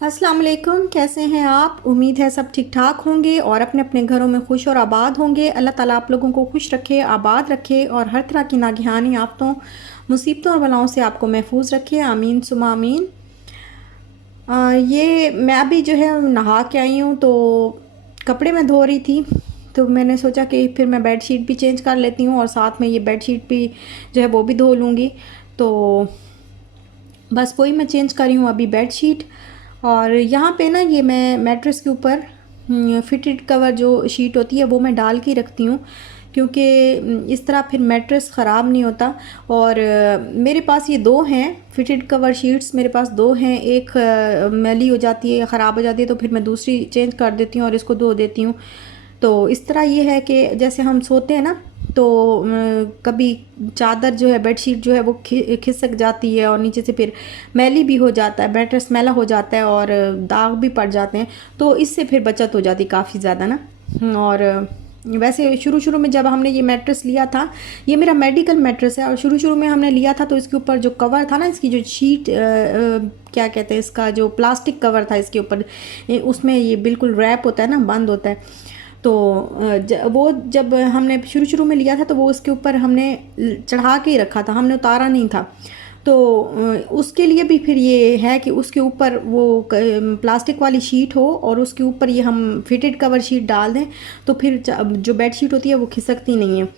अस्सलाम वालेकुम। कैसे हैं आप? उम्मीद है सब ठीक ठाक होंगे और अपने अपने घरों में खुश और आबाद होंगे। अल्लाह ताला आप लोगों को खुश रखे, आबाद रखे और हर तरह की नागहानी आफतों, मुसीबतों और बलाओं से आपको महफूज रखे। आमीन सुमा आमीन। ये मैं अभी जो है नहा के आई हूँ, तो कपड़े मैं धो रही थी, तो मैंने सोचा कि फिर मैं बेड शीट भी चेंज कर लेती हूँ और साथ में ये बेड शीट भी जो है वो भी धो लूँगी। तो बस वही मैं चेंज कर रही हूँ अभी बेड शीट। और यहाँ पे ना ये मैं मैट्रेस के ऊपर फिटेड कवर जो शीट होती है वो मैं डाल के रखती हूँ, क्योंकि इस तरह फिर मैट्रेस ख़राब नहीं होता। और मेरे पास ये दो हैं फिटेड कवर शीट्स, मेरे पास दो हैं। एक मैली हो जाती है, ख़राब हो जाती है, तो फिर मैं दूसरी चेंज कर देती हूँ और इसको धो देती हूँ। तो इस तरह ये है कि जैसे हम सोते हैं ना, तो कभी चादर जो है बेडशीट जो है वो खिसक जाती है और नीचे से फिर मैली भी हो जाता है, मैट्रेस मैला हो जाता है और दाग भी पड़ जाते हैं। तो इससे फिर बचत हो जाती काफ़ी ज़्यादा ना। और वैसे शुरू शुरू में जब हमने ये मैट्रेस लिया था, ये मेरा मेडिकल मैट्रेस है, और शुरू शुरू में हमने लिया था तो इसके ऊपर जो कवर था ना, इसकी जो शीट क्या कहते हैं, इसका जो प्लास्टिक कवर था इसके ऊपर, उसमें ये बिल्कुल रैप होता है ना, बंद होता है। तो वो जब हमने शुरू शुरू में लिया था तो वो उसके ऊपर हमने चढ़ा के ही रखा था, हमने उतारा नहीं था। तो उसके लिए भी फिर ये है कि उसके ऊपर वो प्लास्टिक वाली शीट हो और उसके ऊपर ये हम फिटेड कवर शीट डाल दें, तो फिर जो बेड शीट होती है वो खिसकती नहीं है,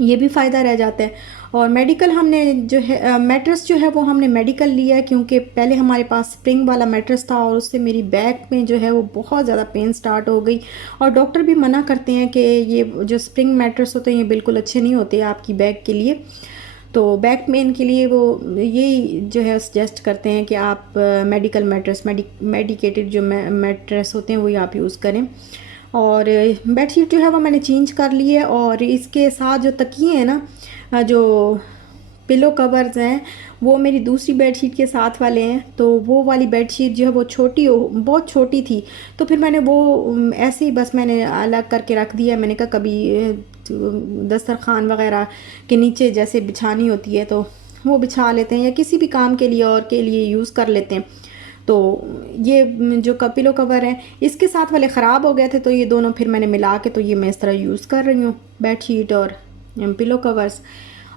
ये भी फ़ायदा रह जाता है। और मेडिकल हमने जो है मैट्रेस जो है वो हमने मेडिकल लिया है, क्योंकि पहले हमारे पास स्प्रिंग वाला मैट्रेस था और उससे मेरी बैक में जो है वो बहुत ज़्यादा पेन स्टार्ट हो गई। और डॉक्टर भी मना करते हैं कि ये जो स्प्रिंग मैट्रेस होते हैं ये बिल्कुल अच्छे नहीं होते आपकी बैक के लिए। तो बैक पेन के लिए वो यही जो है सजेस्ट करते हैं कि आप मेडिकल मैट्रेस मेडिकेटेड जो मैट्रेस होते हैं वही आप यूज़ करें। और बेडशीट जो है वो मैंने चेंज कर ली है, और इसके साथ जो तकिए हैं ना, जो पिलो कवर्स हैं, वो मेरी दूसरी बेडशीट के साथ वाले हैं। तो वो वाली बेडशीट जो है वो बहुत छोटी थी, तो फिर मैंने वो ऐसे ही बस मैंने अलग करके रख दिया। मैंने कहा कभी दस्तरखान वगैरह के नीचे जैसे बिछानी होती है तो वो बिछा लेते हैं, या किसी भी काम के लिए और के लिए यूज़ कर लेते हैं। तो ये जो पिलो कवर है इसके साथ वाले ख़राब हो गए थे, तो ये दोनों फिर मैंने मिला के तो ये मैं इस तरह यूज़ कर रही हूँ, बेड शीट और पिलो कवर्स।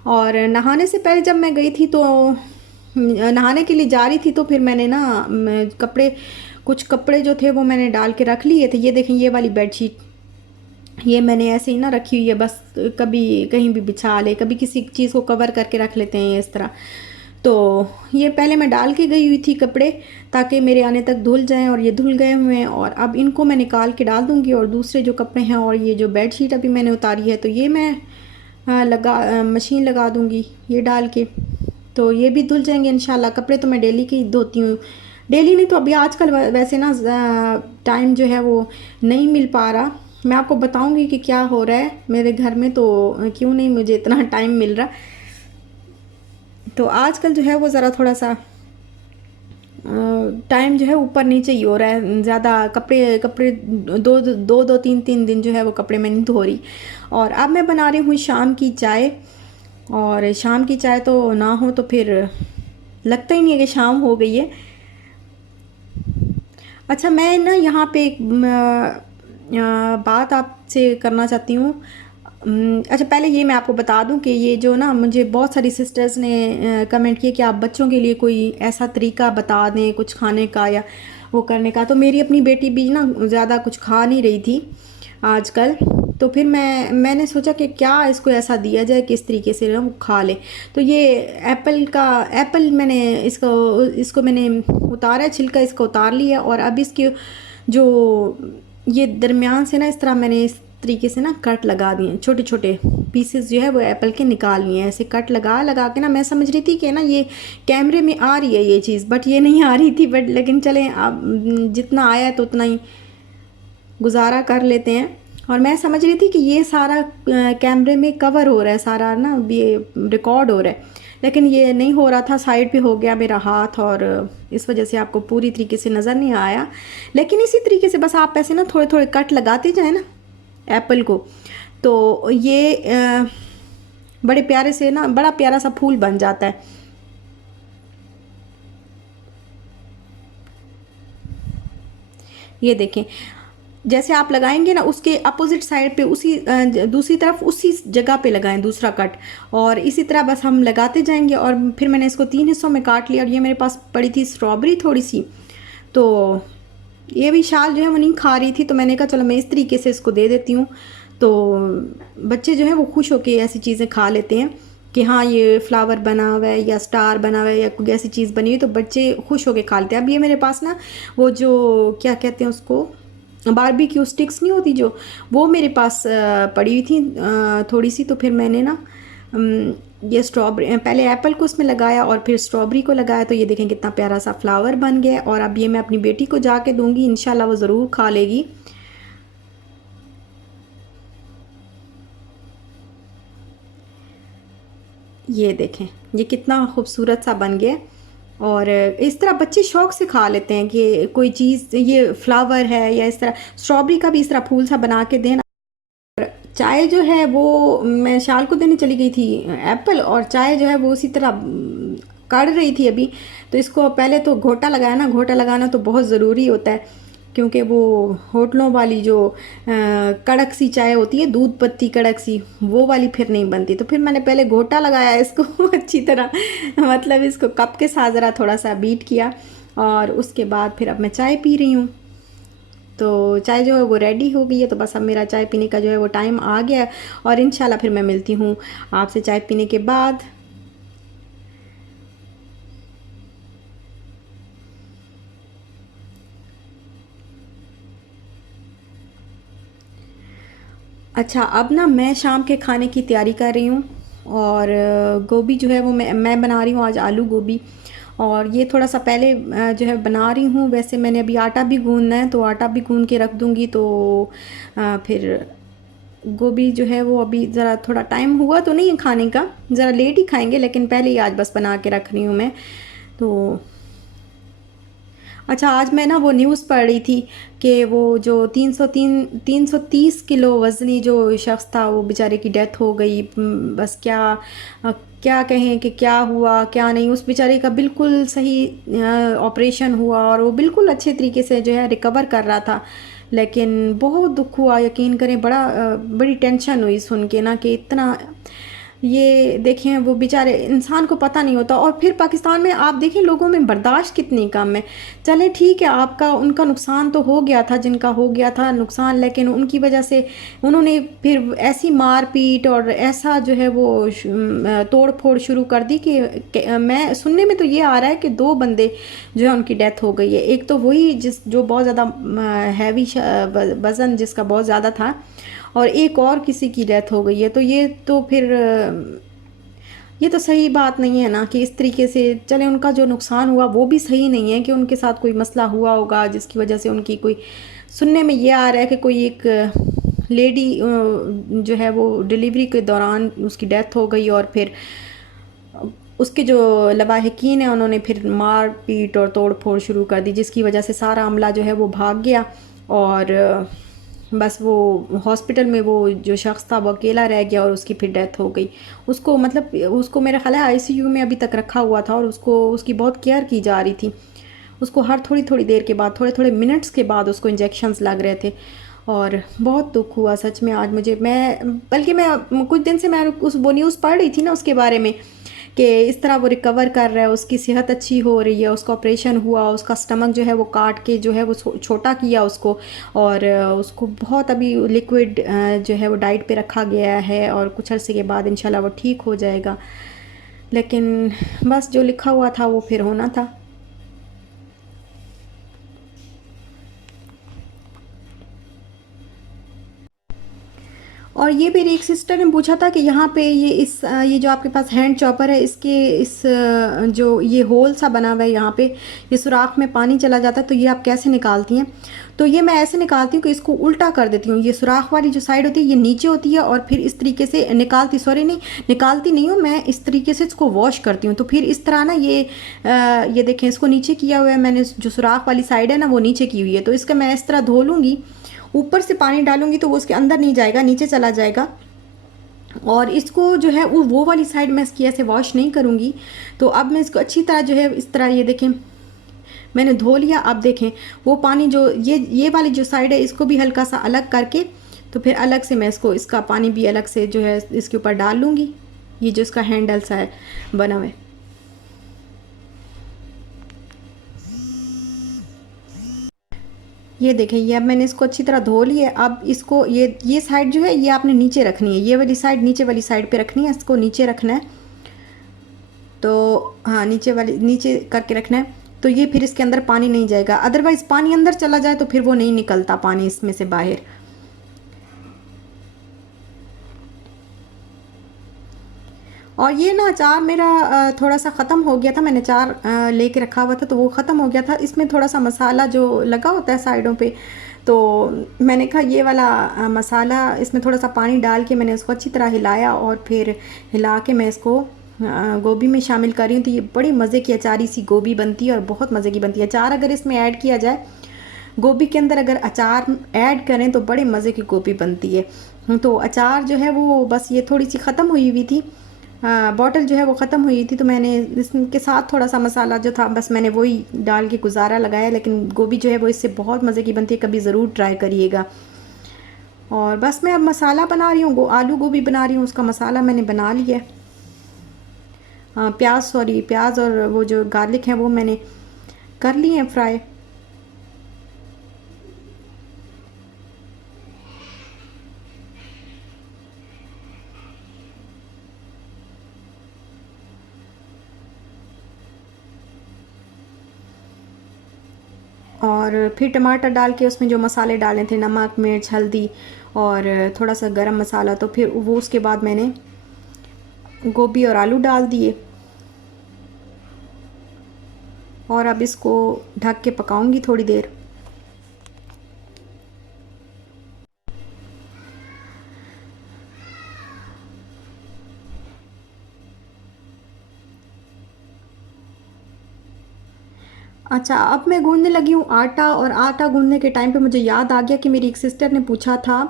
और नहाने से पहले जब मैं गई थी, तो नहाने के लिए जा रही थी, तो फिर मैंने ना कुछ कपड़े जो थे वो मैंने डाल के रख लिए थे। ये देखें, ये वाली बेड शीट ये मैंने ऐसे ही ना रखी हुई है, बस कभी कहीं भी बिछा ले, कभी किसी चीज़ को कवर करके रख लेते हैं इस तरह। तो ये पहले मैं डाल के गई हुई थी कपड़े, ताकि मेरे आने तक धुल जाएं, और ये धुल गए हुए हैं। और अब इनको मैं निकाल के डाल दूंगी, और दूसरे जो कपड़े हैं और ये जो बेड शीट अभी मैंने उतारी है, तो ये मैं मशीन लगा दूंगी ये डाल के, तो ये भी धुल जाएंगे इंशाल्लाह। कपड़े तो मैं डेली के ही धोती हूँ, डेली नहीं तो अभी आजकल वैसे ना टाइम जो है वो नहीं मिल पा रहा। मैं आपको बताऊंगी कि क्या हो रहा है मेरे घर में, तो क्यों नहीं मुझे इतना टाइम मिल रहा। तो आजकल जो है वो ज़रा थोड़ा सा टाइम जो है ऊपर नीचे ही हो रहा है, ज़्यादा कपड़े कपड़े दो तीन तीन दिन जो है वो कपड़े मैं नहीं धो रही। और अब मैं बना रही हूँ शाम की चाय, और शाम की चाय तो ना हो तो फिर लगता ही नहीं है कि शाम हो गई है। अच्छा, मैं ना यहाँ पे एक बात आपसे करना चाहती हूँ। अच्छा, पहले ये मैं आपको बता दूं कि ये जो ना, मुझे बहुत सारी सिस्टर्स ने कमेंट किया कि आप बच्चों के लिए कोई ऐसा तरीका बता दें कुछ खाने का या वो करने का। तो मेरी अपनी बेटी भी ना ज़्यादा कुछ खा नहीं रही थी आजकल, तो फिर मैंने सोचा कि क्या इसको ऐसा दिया जाए किस तरीके से ना वो खा ले। तो ये एप्पल मैंने इसको इसको मैंने उतारा, छिलका इसका उतार लिया, और अब इसके जो ये दरमियान से ना इस तरह मैंने इस तरीके से ना कट लगा दिए, छोटे छोटे पीसेस जो है वो एप्पल के निकाल लिए, ऐसे कट लगा लगा के ना। मैं समझ रही थी कि ना ये कैमरे में आ रही है ये चीज़, बट ये नहीं आ रही थी, बट लेकिन चलें, अब जितना आया है तो उतना ही गुजारा कर लेते हैं। और मैं समझ रही थी कि ये सारा कैमरे में कवर हो रहा है, सारा ना ये रिकॉर्ड हो रहा है, लेकिन ये नहीं हो रहा था, साइड पे हो गया मेरा हाथ, और इस वजह से आपको पूरी तरीके से नज़र नहीं आया। लेकिन इसी तरीके से बस आप ऐसे ना थोड़े थोड़े कट लगाते जाए ना एप्पल को, तो ये बड़े प्यारे से ना बड़ा प्यारा सा फूल बन जाता है। ये देखें, जैसे आप लगाएंगे ना उसके अपोजिट साइड पे उसी दूसरी तरफ उसी जगह पे लगाएं दूसरा कट, और इसी तरह बस हम लगाते जाएंगे। और फिर मैंने इसको 3 हिस्सों में काट लिया, और ये मेरे पास पड़ी थी स्ट्रॉबेरी थोड़ी सी, तो ये भी शाल जो है वो नहीं खा रही थी, तो मैंने कहा चलो मैं इस तरीके से इसको दे देती हूँ। तो बच्चे जो हैं वो खुश होके ऐसी चीज़ें खा लेते हैं कि हाँ ये फ्लावर बना हुआ है या स्टार बना हुआ है या कोई ऐसी चीज़ बनी हुई, तो बच्चे खुश होके खा लेते हैं। अब ये मेरे पास ना वो जो क्या कहते हैं उसको, बारबेक्यू स्टिक्स नहीं होती जो, वो मेरे पास पड़ी हुई थी थोड़ी सी, तो फिर मैंने ना ये स्ट्रॉबेरी पहले एप्पल को उसमें लगाया और फिर स्ट्रॉबेरी को लगाया, तो ये देखें कितना प्यारा सा फ्लावर बन गया। और अब ये मैं अपनी बेटी को जाके दूंगी, इंशाल्लाह वो ज़रूर खा लेगी। ये देखें ये कितना खूबसूरत सा बन गया। और इस तरह बच्चे शौक से खा लेते हैं कि कोई चीज़ ये फ्लावर है, या इस तरह स्ट्रॉबेरी का भी इस तरह फूल सा बना के देना। चाय जो है वो मैं शाल को देने चली गई थी एप्पल, और चाय जो है वो उसी तरह काढ़ रही थी अभी। तो इसको पहले तो घोटा लगाया ना, घोटा लगाना तो बहुत ज़रूरी होता है, क्योंकि वो होटलों वाली जो कड़क सी चाय होती है, दूध पत्ती कड़क सी, वो वाली फिर नहीं बनती। तो फिर मैंने पहले घोटा लगाया इसको अच्छी तरह, मतलब इसको कप के साथ ज़रा थोड़ा सा बीट किया, और उसके बाद फिर अब मैं चाय पी रही हूँ। तो चाय जो है वो रेडी हो गई है, तो बस अब मेरा चाय पीने का जो है वो टाइम आ गया है, और इंशाल्लाह फिर मैं मिलती हूँ आपसे चाय पीने के बाद। अच्छा, अब ना मैं शाम के खाने की तैयारी कर रही हूँ, और गोभी जो है वो मैं बना रही हूँ आज आलू गोभी। और ये थोड़ा सा पहले जो है बना रही हूँ, वैसे मैंने अभी आटा भी गूंदना है, तो आटा भी गूंद के रख दूँगी। तो फिर गोभी जो है वो अभी ज़रा थोड़ा टाइम हुआ तो नहीं है खाने का, ज़रा लेट ही खाएंगे, लेकिन पहले ही आज बस बना के रख रही हूँ मैं। तो अच्छा, आज मैं ना वो न्यूज़ पढ़ रही थी कि वो जो 330 किलो वज़नी जो शख्स था, वो बेचारे की डेथ हो गई। बस क्या क्या कहें कि क्या हुआ क्या नहीं। उस बेचारे का बिल्कुल सही ऑपरेशन हुआ, और वो बिल्कुल अच्छे तरीके से जो है रिकवर कर रहा था, लेकिन बहुत दुख हुआ, यकीन करें। बड़ी टेंशन हुई सुन के ना कि इतना, ये देखें वो बेचारे इंसान को पता नहीं होता। और फिर पाकिस्तान में आप देखें लोगों में बर्दाश्त कितनी कम है। चले ठीक है, आपका उनका नुकसान तो हो गया था, जिनका हो गया था नुकसान, लेकिन उनकी वजह से उन्होंने फिर ऐसी मार पीट और ऐसा जो है वो तोड़ फोड़ शुरू कर दी कि मैं सुनने में तो ये आ रहा है कि 2 बंदे जो है उनकी डेथ हो गई है। एक तो वही जो बहुत ज़्यादा हैवी वज़न जिसका बहुत ज़्यादा था, और एक और किसी की डेथ हो गई है। तो ये तो फिर ये तो सही बात नहीं है ना कि इस तरीके से चले। उनका जो नुकसान हुआ वो भी सही नहीं है कि उनके साथ कोई मसला हुआ होगा जिसकी वजह से उनकी कोई, सुनने में ये आ रहा है कि कोई एक लेडी जो है वो डिलीवरी के दौरान उसकी डेथ हो गई, और फिर उसके जो लवाहिकीन हैं उन्होंने फिर मार पीट और तोड़ फोड़ शुरू कर दी, जिसकी वजह से सारा अमला जो है वो भाग गया। और बस वो हॉस्पिटल में वो जो शख्स था वो अकेला रह गया, और उसकी फिर डेथ हो गई। उसको मतलब उसको मेरा ख्याल है आईसीयू में अभी तक रखा हुआ था, और उसको उसकी बहुत केयर की जा रही थी। उसको हर थोड़ी थोड़ी देर के बाद, थोड़े थोड़े मिनट्स के बाद उसको इंजेक्शंस लग रहे थे। और बहुत दुख हुआ सच में आज मुझे। मैं कुछ दिन से मैं उस वो न्यूज़ पढ़ रही थी ना उसके बारे में कि इस तरह वो रिकवर कर रहा है, उसकी सेहत अच्छी हो रही है, उसका ऑपरेशन हुआ, उसका स्टमक जो है वो काट के जो है वो छोटा किया उसको, और उसको बहुत अभी लिक्विड जो है वो डाइट पे रखा गया है, और कुछ अरसे के बाद इंशाल्लाह वो ठीक हो जाएगा। लेकिन बस जो लिखा हुआ था वो फिर होना था। और ये मेरी एक सिस्टर ने पूछा था कि यहाँ पे ये जो आपके पास हैंड चॉपर है, इसके जो ये होल सा बना हुआ है यहाँ पे, ये सुराख में पानी चला जाता है, तो ये आप कैसे निकालती हैं? तो ये मैं ऐसे निकालती हूँ कि इसको उल्टा कर देती हूँ। ये सुराख वाली जो साइड होती है ये नीचे होती है, और फिर इस तरीके से निकालती नहीं हूँ मैं, इस तरीके से इसको वॉश करती हूँ। तो फिर इस तरह ना ये देखें, इसको नीचे किया हुआ है मैंने, जो सुराख वाली साइड है ना वो नीचे की हुई है। तो इसका मैं इस तरह धो लूँगी, ऊपर से पानी डालूंगी तो वो उसके अंदर नहीं जाएगा, नीचे चला जाएगा। और इसको जो है वो वाली साइड मैं इसकी ऐसे वॉश नहीं करूँगी। तो अब मैं इसको अच्छी तरह जो है इस तरह, ये देखें मैंने धो लिया। अब देखें वो पानी जो ये वाली जो साइड है इसको भी हल्का सा अलग करके, तो फिर अलग से मैं इसका पानी भी अलग से जो है इसके ऊपर डाल लूँगी, ये जो इसका हैंडल सा है बना हुआ है। ये देखें, ये अब मैंने इसको अच्छी तरह धो लिया। अब इसको ये साइड जो है ये आपने नीचे रखनी है, ये वाली साइड नीचे वाली साइड पे रखनी है, इसको नीचे रखना है। तो हाँ, नीचे करके रखना है, तो ये फिर इसके अंदर पानी नहीं जाएगा। अदरवाइज़ पानी अंदर चला जाए तो फिर वो नहीं निकलता पानी इसमें से बाहर। और ये ना अचार मेरा थोड़ा सा ख़त्म हो गया था, मैंने अचार लेके रखा हुआ था तो वो ख़त्म हो गया था। इसमें थोड़ा सा मसाला जो लगा होता है साइडों पे, तो मैंने कहा ये वाला मसाला, इसमें थोड़ा सा पानी डाल के मैंने उसको अच्छी तरह हिलाया और फिर हिला के मैं इसको गोभी में शामिल कर रही हूँ। तो ये बड़ी मज़े की अचारी सी गोभी बनती है और बहुत मज़े की बनती है। अचार अगर इसमें ऐड किया जाए, गोभी के अंदर अगर अचार ऐड करें तो बड़े मज़े की गोभी बनती है। तो अचार जो है वो बस ये थोड़ी सी ख़त्म हुई हुई थी, बॉटल जो है वो ख़त्म हुई थी, तो मैंने इसके साथ थोड़ा सा मसाला जो था बस मैंने वही डाल के गुजारा लगाया। लेकिन गोभी जो है वो इससे बहुत मज़े की बनती है, कभी ज़रूर ट्राई करिएगा। और बस मैं अब मसाला बना रही हूँ, आलू गोभी बना रही हूँ, उसका मसाला मैंने बना लिया है। प्याज और वो जो गार्लिक है वो मैंने कर लिए हैं फ्राई। और फिर टमाटर डाल के उसमें जो मसाले डाले थे, नमक, मिर्च, हल्दी और थोड़ा सा गरम मसाला, तो फिर वो उसके बाद मैंने गोभी और आलू डाल दिए और अब इसको ढक के पकाऊंगी थोड़ी देर। अच्छा, अब मैं गूंदने लगी हूँ आटा, और आटा गूंदने के टाइम पे मुझे याद आ गया कि मेरी एक सिस्टर ने पूछा था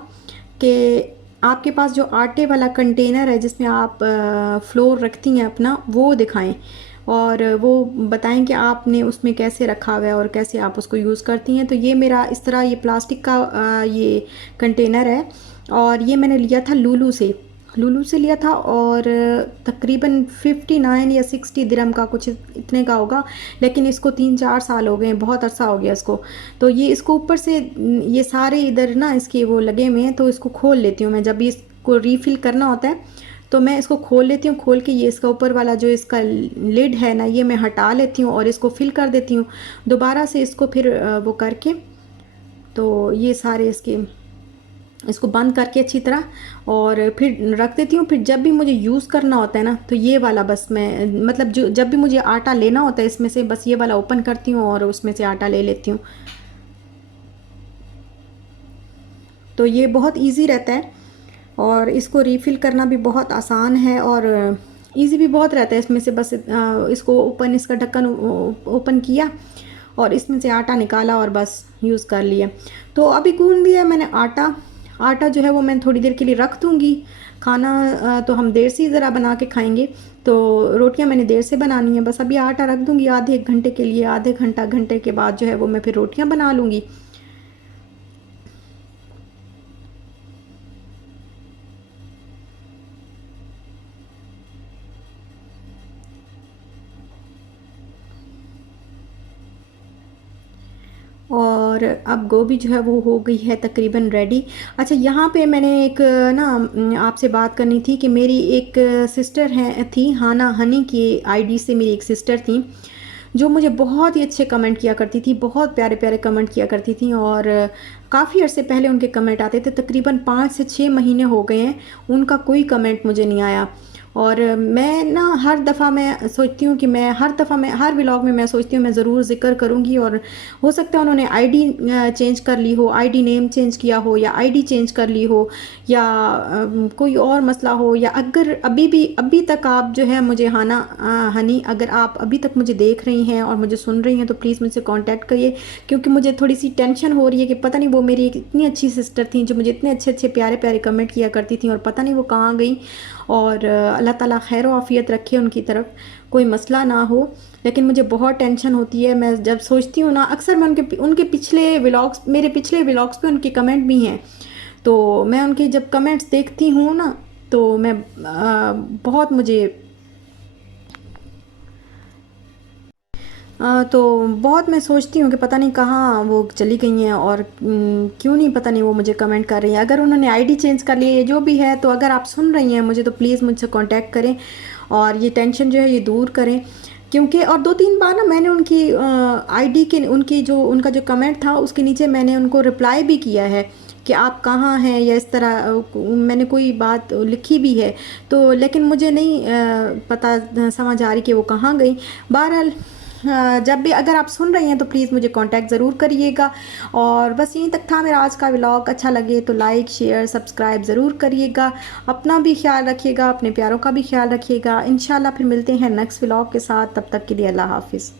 कि आपके पास जो आटे वाला कंटेनर है जिसमें आप फ्लोर रखती हैं अपना, वो दिखाएं और वो बताएं कि आपने उसमें कैसे रखा हुआ है और कैसे आप उसको यूज़ करती हैं। तो ये मेरा इस तरह ये प्लास्टिक का ये कंटेनर है और ये मैंने लिया था लूलू से लिया था, और तकरीबन 59 या 60 दिरहम का कुछ इतने का होगा। लेकिन इसको 3-4 साल हो गए, बहुत अरसा हो गया इसको। तो ये इसको ऊपर से ये सारे इधर ना इसके वो लगे हुए हैं, तो इसको खोल लेती हूँ मैं जब भी इसको रीफ़िल करना होता है, तो मैं इसको खोल लेती हूँ। खोल के ये इसका ऊपर वाला जो इसका लिड है ना, ये मैं हटा लेती हूँ और इसको फिल कर देती हूँ दोबारा से इसको फिर वो करके। तो ये सारे इसको बंद करके अच्छी तरह और फिर रख देती हूँ। फिर जब भी मुझे यूज़ करना होता है ना, तो ये वाला बस मैं मतलब जो जब भी मुझे आटा लेना होता है इसमें से बस ये वाला ओपन करती हूँ और उसमें से आटा ले लेती हूँ। तो ये बहुत इजी रहता है और इसको रीफ़िल करना भी बहुत आसान है और इजी भी बहुत रहता है। इसमें से बस इसको ओपन, इसका ढक्कन ओपन किया और इसमें से आटा निकाला और बस यूज़ कर लिया। तो अभी गूंद दिया मैंने आटा जो है वो मैं थोड़ी देर के लिए रख दूँगी। खाना तो हम देर से ही ज़रा बना के खाएंगे, तो रोटियां मैंने देर से बनानी है। बस अभी आटा रख दूँगी आधे एक घंटे के लिए, आधे घंटे के बाद जो है वो मैं फिर रोटियां बना लूँगी। और अब गोभी जो है वो हो गई है तकरीबन रेडी। अच्छा, यहाँ पे मैंने एक ना आपसे बात करनी थी कि मेरी एक सिस्टर थी हाना हनी की आईडी से, मेरी एक सिस्टर थी जो मुझे बहुत ही अच्छे कमेंट किया करती थी, बहुत प्यारे प्यारे कमेंट किया करती थी। और काफ़ी अर्से पहले उनके कमेंट आते थे, तकरीबन 5 से 6 महीने हो गए हैं उनका कोई कमेंट मुझे नहीं आया। और मैं ना हर दफ़ा मैं सोचती हूँ कि मैं हर व्लॉग में मैं सोचती हूँ मैं ज़रूर ज़िक्र करूँगी। और हो सकता है उन्होंने आईडी चेंज कर ली हो, आईडी नेम चेंज किया हो या आईडी चेंज कर ली हो या कोई और मसला हो, या अगर अभी तक आप जो है मुझे हनी अगर आप अभी तक मुझे देख रही हैं और मुझे सुन रही हैं तो प्लीज़ मुझसे कांटेक्ट करिए, क्योंकि मुझे थोड़ी सी टेंशन हो रही है कि पता नहीं वो मेरी एक इतनी अच्छी सिस्टर थी जो मुझे इतने अच्छे अच्छे प्यारे प्यारे कमेंट किया करती थी और पता नहीं वो कहाँ गई। और अल्लाह ताला खैर आफ़ियत रखे उनकी तरफ, कोई मसला ना हो। लेकिन मुझे बहुत टेंशन होती है। मैं जब सोचती हूँ ना, अक्सर मैं उनके पिछले व्लॉग्स, मेरे पिछले व्लॉग्स पे उनके कमेंट भी हैं, तो मैं उनके जब कमेंट्स देखती हूँ ना, तो मैं बहुत मुझे तो बहुत मैं सोचती हूँ कि पता नहीं कहाँ वो चली गई हैं, और क्यों नहीं, पता नहीं वो मुझे कमेंट कर रही हैं। अगर उन्होंने आईडी चेंज कर ली है, जो भी है, तो अगर आप सुन रही हैं मुझे, तो प्लीज़ मुझसे कांटेक्ट करें और ये टेंशन जो है ये दूर करें। क्योंकि और 2-3 बार ना मैंने उनकी आईडी के, उनकी जो, उनका जो कमेंट था उसके नीचे मैंने उनको रिप्लाई भी किया है कि आप कहाँ हैं, या इस तरह मैंने कोई बात लिखी भी है, तो लेकिन मुझे नहीं पता समझ आ रही कि वो कहाँ गई। बहरहाल जब भी अगर आप सुन रही हैं तो प्लीज़ मुझे कांटेक्ट ज़रूर करिएगा। और बस यहीं तक था मेरा आज का व्लॉग। अच्छा लगे तो लाइक शेयर सब्सक्राइब ज़रूर करिएगा। अपना भी ख्याल रखिएगा, अपने प्यारों का भी ख्याल रखिएगा। इंशाल्लाह फिर मिलते हैं नेक्स्ट व्लॉग के साथ। तब तक के लिए अल्लाह हाफिज़।